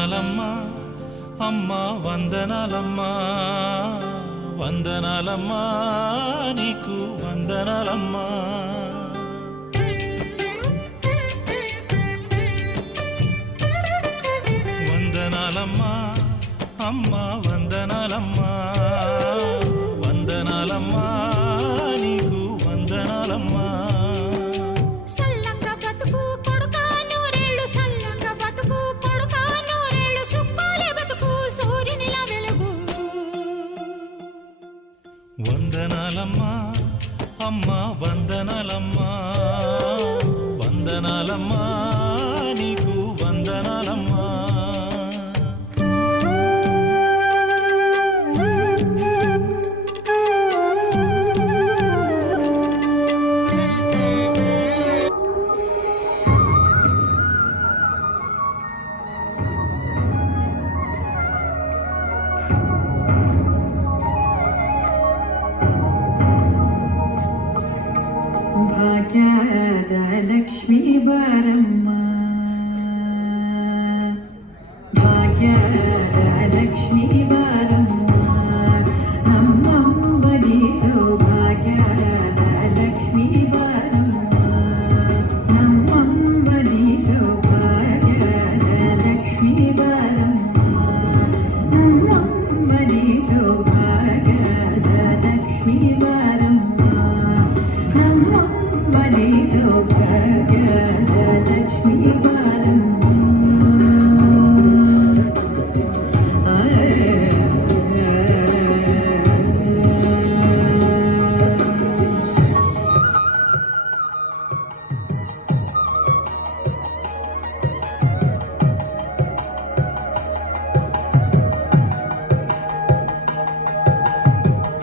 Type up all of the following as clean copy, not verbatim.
వందనాలమ్మా అమ్మా వందనాలమ్మా వందనాలమ్మా నీకు వందనాలమ్మా వందనాలమ్మా అమ్మా వందనాలమ్మా వందనాలమ్మా నీకు వందనాలమ్మా వందనాలమ్మా అమ్మా వందనాలమ్మా వందనాలమ్మా నీకు వందనాలమ్మా భాగ్యద లక్ష్మీ బారమ్మ భాగ్యద లక్ష్మీ బారమ్మ నమ్మంబది సౌభాగ్యద లక్ష్మీ బారమ్మ నమ్మంబది సౌభాగ్యద లక్ష్మీ బారమ్మ నమ్మంబది సౌభాగ్యద లక్ష్మీ బారమ్మ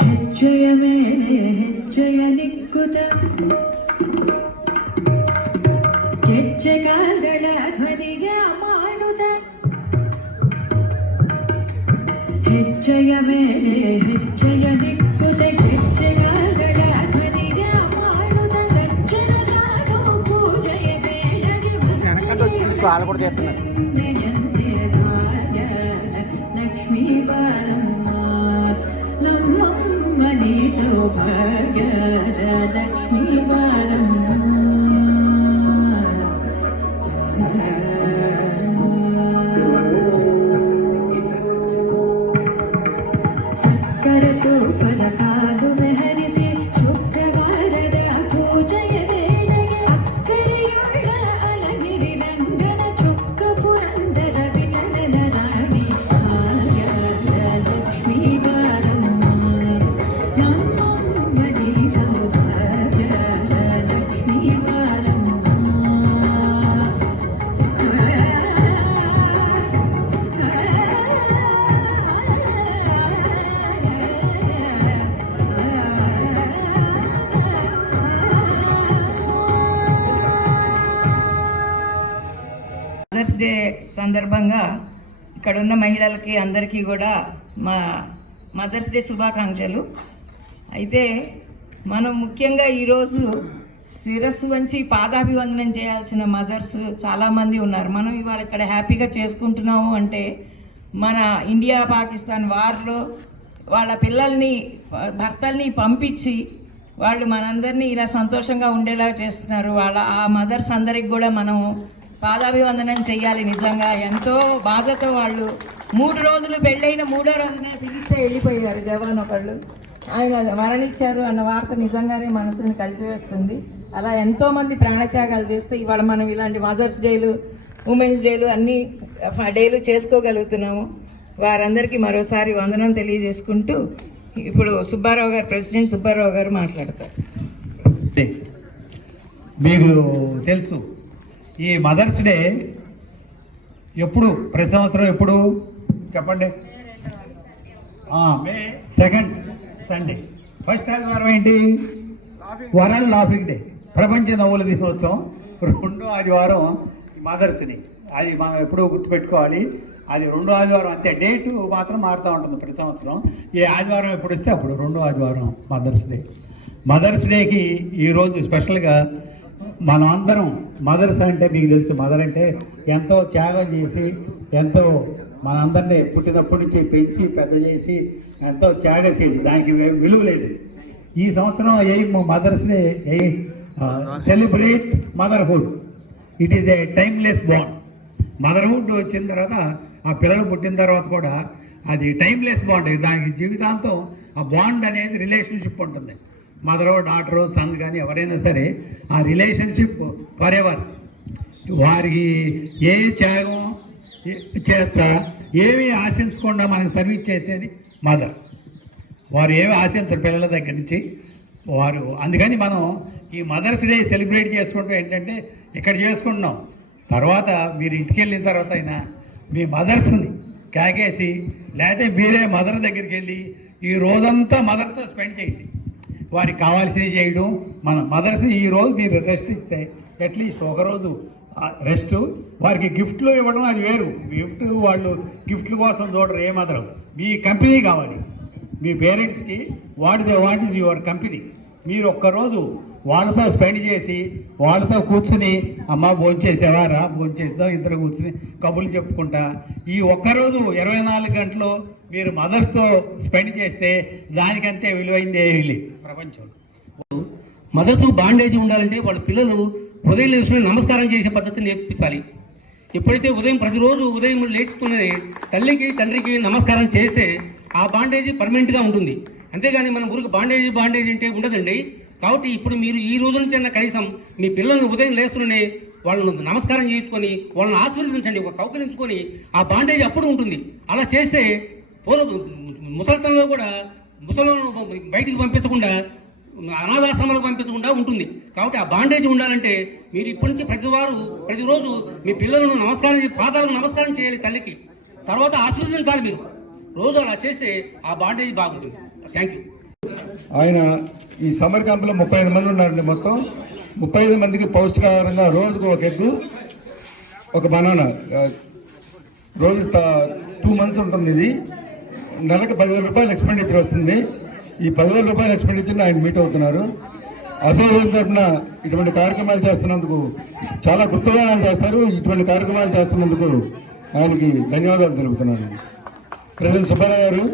ಹೆಜ್ಜೆಯ ಮೇಲೆ ಹೆಜ್ಜೆಯ ನಿಕ್ಕುತ ಹೆಜ್ಜೆಗಾಗಳ ಧ್ವನಿಯ ಮಾಡುತ್ತ ಹೆಜ್ಜೆಯ ಮೇಲೆ ಹೆಜ್ಜೆಯ ನಿಕ್ಕುತ ಹೆಜ್ಜೆಗಾಗಳ ಧ್ವನಿಯ ಮಾಡುತ್ತ ಸಜ್ಜನ ಸಾಧು ಪೂಜೆಯ ಬೇಡಗೆ ನೆನೆಯಂತೆ ಭಾಗ್ಯ ಲಕ್ಷ್ಮೀ ಬಾರಮ್ಮ ನಮ್ಮಮ್ಮನಿ ಸೌಭಾಗ್ಯ ಲಕ್ಷ್ಮೀ ಬಾರಮ್ಮ ಸಕ್ಕರತು ಪದಕಾಲು ಮೆಹರಿಸಿ ಶುಕ್ರವಾರದ ಪೂಜೆಯ ವೇಳೆಗೆ ಅಕ್ಕರೆಯುಳ್ಳ ಅಲಗಿರಿ ರಂಗನ ಚೊಕ್ಕ ಪುರಂದರ ವಿಠಲನ ರಾಣಿ ಭಾಗ್ಯ ಲಕ್ಷ್ಮೀ ಬಾರಮ್ಮ ನಮ್ಮಮ್ಮನಿ ಸೌಭಾಗ್ಯ ಲಕ್ಷ್ಮೀ ಬಾರಮ್ಮ మదర్స్ డే సందర్భంగా ఇక్కడ ఉన్న మహిళలకి అందరికీ కూడా మా మదర్స్ డే శుభాకాంక్షలు. అయితే మనం ముఖ్యంగా ఈరోజు శిరస్సు వంచి పాదాభివందనం చేయాల్సిన మదర్స్ చాలామంది ఉన్నారు. మనం ఇవాళ ఇక్కడ హ్యాపీగా చేసుకుంటున్నాము అంటే మన ఇండియా పాకిస్తాన్ వార్లో వాళ్ళ పిల్లల్ని భర్తల్ని పంపించి వాళ్ళు మనందరినీ ఇలా సంతోషంగా ఉండేలా చేస్తున్నారు. వాళ్ళ ఆ మదర్స్ అందరికి కూడా మనం పాదాభివందనం చేయాలి. నిజంగా ఎంతో బాధతో వాళ్ళు 3 రోజులు పెళ్ళైన 3వ రోజున పిలిస్తే వెళ్ళిపోయారు జవాన్ ఒకళ్ళు. ఆయన మరణించారు అన్న వార్త నిజంగానే మనసుని కలిసివేస్తుంది. అలా ఎంతోమంది ప్రాణత్యాగాలు చేస్తే ఇవాళ మనం ఇలాంటి మదర్స్ డేలు, ఉమెన్స్ డేలు అన్ని డేలు చేసుకోగలుగుతున్నాము. వారందరికీ మరోసారి వందనం తెలియజేసుకుంటూ ఇప్పుడు సుబ్బారావు గారు, ప్రెసిడెంట్ సుబ్బారావు గారు మాట్లాడతారు. మీకు తెలుసు ఈ మదర్స్ డే ఎప్పుడు, ప్రతి సంవత్సరం ఎప్పుడు చెప్పండి? మే 2nd సండే. ఫస్ట్ ఆదివారం ఏంటి? వరల్డ్ లాఫింగ్ డే, ప్రపంచ నవ్వుల దినోత్సవం. 2వ ఆదివారం మదర్స్ డే. అది మనం ఎప్పుడూ గుర్తుపెట్టుకోవాలి. అది 2వ ఆదివారం అంతే. డేటు మాత్రం మారుతూ ఉంటుంది ప్రతి సంవత్సరం. ఏ ఆదివారం ఎప్పుడు వస్తే అప్పుడు 2వ ఆదివారం మదర్స్ డే. మదర్స్ డేకి ఈరోజు స్పెషల్గా మనం అందరం మదర్స్ అంటే మీకు తెలుసు, మదర్ అంటే ఎంతో త్యాగం చేసి ఎంతో మనందరినీ పుట్టినప్పటి నుంచి పెంచి పెద్ద చేసి ఎంతో త్యాగశీలి, దానికి విలువ లేదు. ఈ సంవత్సరం మదర్స్ని celebrate motherhood. It is a timeless bond. Motherhood వచ్చిన తర్వాత ఆ పిల్లలు పుట్టిన తర్వాత కూడా అది టైమ్లెస్ బాండ్. దానికి జీవితాంతం ఆ బాండ్ అనేది రిలేషన్షిప్ ఉంటుంది. మదరో డాటరో సన్ కానీ ఎవరైనా సరే ఆ రిలేషన్షిప్ ఫర్ ఎవర్. వారికి ఏ త్యాగం చేస్తా ఏమీ ఆశించకుండా మనకు సర్వీస్ చేసేది మదర్. వారు ఏమి ఆశించరు పిల్లల దగ్గర నుంచి వారు. అందుకని మనం ఈ మదర్స్ డే సెలబ్రేట్ చేసుకుంటూ ఏంటంటే ఇక్కడ చేసుకుంటున్నాం. తర్వాత మీరు ఇంటికి వెళ్ళిన తర్వాత అయినా మీ మదర్స్ని కాకేసి లేకపోతే మీరే మదర్ దగ్గరికి వెళ్ళి ఈ రోజంతా మదర్తో స్పెండ్ చేయండి. వారికి కావాల్సింది చేయడం. మన మదర్స్ని ఈరోజు మీరు రెస్ట్ ఇస్తే అట్లీస్ట్ ఒకరోజు రెస్ట్. వారికి గిఫ్ట్లు ఇవ్వడం అది వేరు. గిఫ్ట్ వాళ్ళు గిఫ్ట్ల కోసం చూడరు. ఏ మదరు మీ కంపెనీ కావాలి. మీ పేరెంట్స్కి వాట్ ఈజ్ యువర్ కంపెనీ. మీరు ఒక్కరోజు వాళ్ళతో స్పెండ్ చేసి వాళ్ళతో కూర్చుని అమ్మ భోంచేసేవా రా భోంచేద్దాం ఇద్దరు కూర్చుని కబుర్లు చెప్పుకుంటా ఈ ఒక్కరోజు 24 గంటలు మీరు మదర్స్తో స్పెండ్ చేస్తే దానికంతే విలువైంది ఏమీ లేదు ప్రపంచంలో. మదర్స్ బాండేజ్ ఉండాలంటే వాళ్ళ పిల్లలు ఉదయం లేచి నమస్కారం చేసే పద్ధతిని నేర్పించాలి. ఎప్పుడైతే ప్రతిరోజు ఉదయం లేచుకునే తల్లికి తండ్రికి నమస్కారం చేస్తే ఆ బాండేజ్ పర్మనెంట్గా ఉంటుంది. అంతేగాని మన ఊరికి బాండేజ్ అంటే ఉండదండి. కాబట్టి ఇప్పుడు మీరు ఈ రోజు నుంచి కనీసం మీ పిల్లల్ని ఉదయం లేస్తూనే వాళ్ళను నమస్కారం చేయించుకొని వాళ్ళని ఆశీర్వదించండి, ఒక కౌకలించుకొని ఆ బాండేజ్ అప్పుడు ఉంటుంది. అలా చేస్తే ముసలితనంలో కూడా ముసలను బయటికి పంపించకుండా అనాథాశ్రమాలకు పంపించకుండా ఉంటుంది. కాబట్టి ఆ బాండేజ్ ఉండాలంటే మీరు ఇప్పటి నుంచి ప్రతిరోజు మీ పిల్లలను పాదాలను నమస్కారం చేయాలి తల్లికి. తర్వాత ఆశీర్వదించాలి మీరు. రోజు అలా చేస్తే ఆ బాండేజ్ బాగుంటుంది. Thank you. ఆయన ఈ సమ్మర్ క్యాంప్లో 35 మంది ఉన్నారండి. మొత్తం 35 మందికి పౌష్టికాహారంగా రోజుకు ఒక ఎగ్గు ఒక బనానా రోజు 2 మంత్స్ ఉంటుంది. ఇది నెలకు 10,000 రూపాయలు ఎక్స్పెండిచర్ వస్తుంది. ఈ 10,000 రూపాయల ఎక్స్పెండిచర్ని ఆయన మీట్ అవుతున్నారు. అసోసియేషన్ తరఫున ఇటువంటి కార్యక్రమాలు చేస్తున్నందుకు చాలా గొప్పగా ఆయన చేస్తారు. ఇటువంటి కార్యక్రమాలు చేస్తున్నందుకు ఆయనకి ధన్యవాదాలు తెలుపుతున్నాను. ప్రెసిడెంట్ సుబ్బారావు గారు,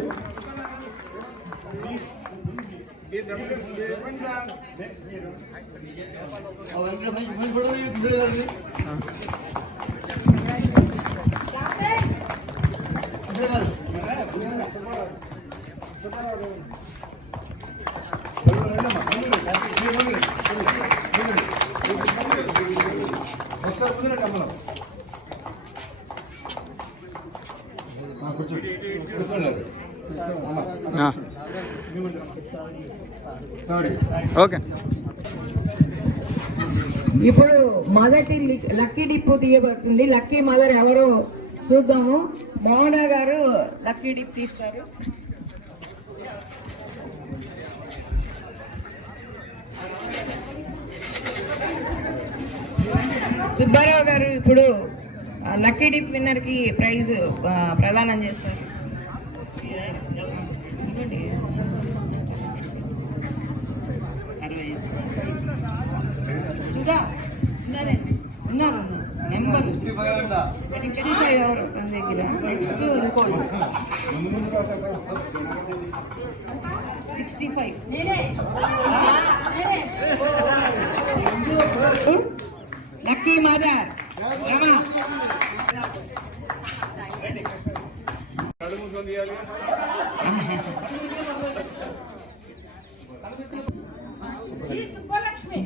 ఓకే. ఇప్పుడు మొదటి లక్కీ డిప్పు తీయబడుతుంది. లక్కీ మదర్ ఎవరో చూద్దాము. మోహన గారు లక్కీ డిప్ తీస్తారు. సుబ్బారావు గారు ఇప్పుడు లక్కీ డిప్ విన్నర్కి ప్రైజ్ ప్రదానం చేస్తారు. ఇంకా ఉన్నారు నెంబర్ 65 ఎవరు మన దగ్గర. నెక్స్ట్ ఇంకోటి 65 లక్కీ మదర్ రమా.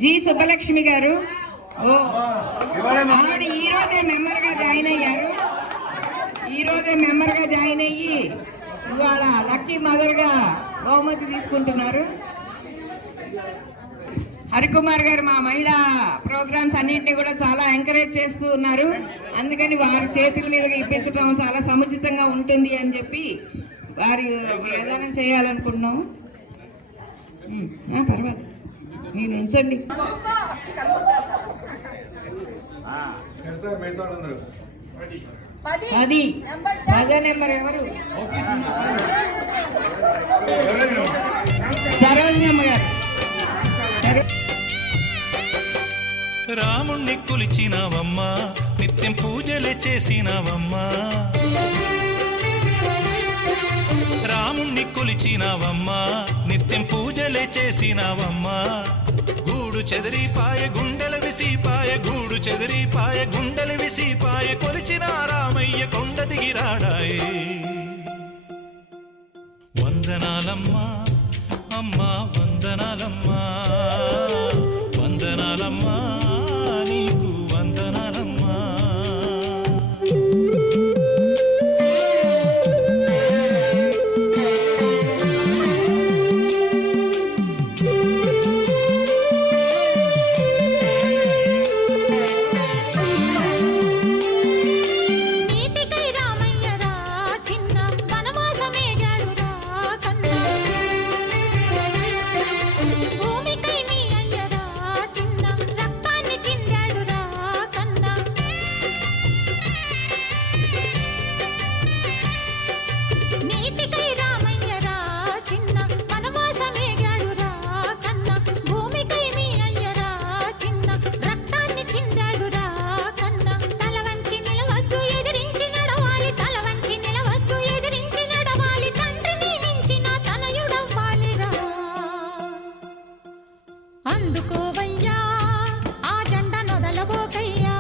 జి సుబ్బలక్ష్మి గారు ఆవిడ ఈరోజే మెంబర్గా జాయిన్ అయ్యారు. ఈరోజే మెంబర్గా జాయిన్ అయ్యి ఇవాళ లక్కీ మదర్గా బహుమతి తీసుకుంటున్నారు. హరికుమార్ గారు మా మహిళా ప్రోగ్రామ్స్ అన్నింటినీ కూడా చాలా ఎంకరేజ్ చేస్తూ ఉన్నారు. అందుకని వారి చేతుల మీదుగా ఇప్పించడం చాలా సముచితంగా ఉంటుంది అని చెప్పి వారి ప్రదానం చేయాలనుకుంటున్నాం. పర్వాలేదు, మీరు ఉంచండి. 10 నెంబర్ ఎవరు? సరోజినమ్మ గారు. రాముణ్ణి కొలిచినావమ్మా నిత్యం పూజలే చేసినావమ్మా రాముణ్ణి కొలిచినావమ్మా నిత్యం పూజలే చేసినావమ్మా గూడు చెదిరిపాయ గుండెల విసిపాయ గూడు చెదిరిపాయ గుండెల విసిపాయ కొలిచిన రామయ్య కొండ దిగిరాడాయే వందనాలమ్మా అమ్మా వందనాలమ్మా వందనాలమ్మా నీకు వందనాలమ్మా నీతికై రామయ్య రా చిన్న వనవాసమేగాడు రా కన్నా భూమికై మీ అయ్య రా చిన్న రక్తాన్ని చిందాడు రా కన్నా నీతికై రామయ్య రా చిన్న వనవాసమేగాడు రా కన్నా భూమికై మీ అయ్య రా చిన్న రక్తాన్ని చిందాడు రా కన్నా తల వంచి నిలవద్దు ఎదిరించి నడవాలి తల వంచి నిలవద్దు ఎదిరించి నడవాలి తండ్రిని మించిన తనయుడవ్వాలిరా అందుకోవయ్యా ఆ జెండ నొదలబోకయ్యా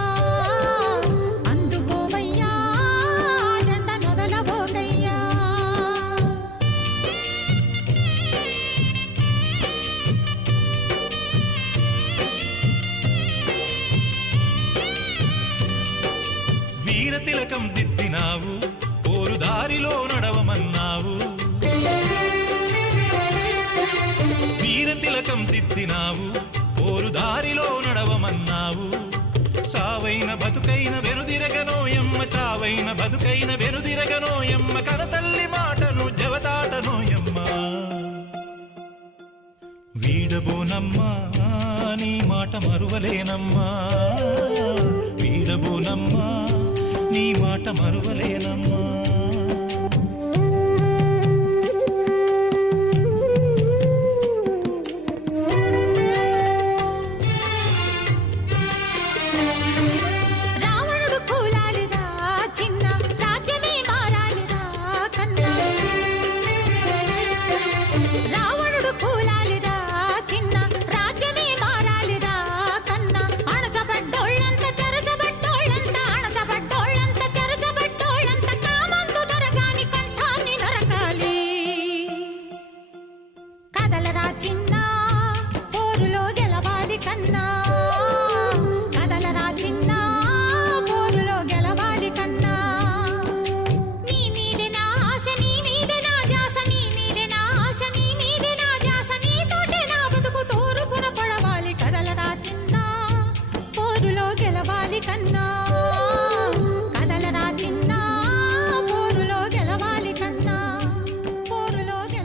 అందుకోవయ్యా ఆ జెండ నొదలబోకయ్యా వీర తిలకం దిద్దినావు పోరు దారిలో నడవమన్నావు వీర తిలకం దిద్దినావు పోరు దారిలో నడవమన్నావు చావైన బతుకైన వెనుదిరగనోయమ్మ చావైన బతుకైన వెనుదిరగనోయమ్మ కనతల్లి మాటను జవదాటనోయమ్మ వీడబోనమ్మా నీ మాట మరువలేనమ్మా వీడబోనమ్మా నీ మాట మరువలేనమ్మా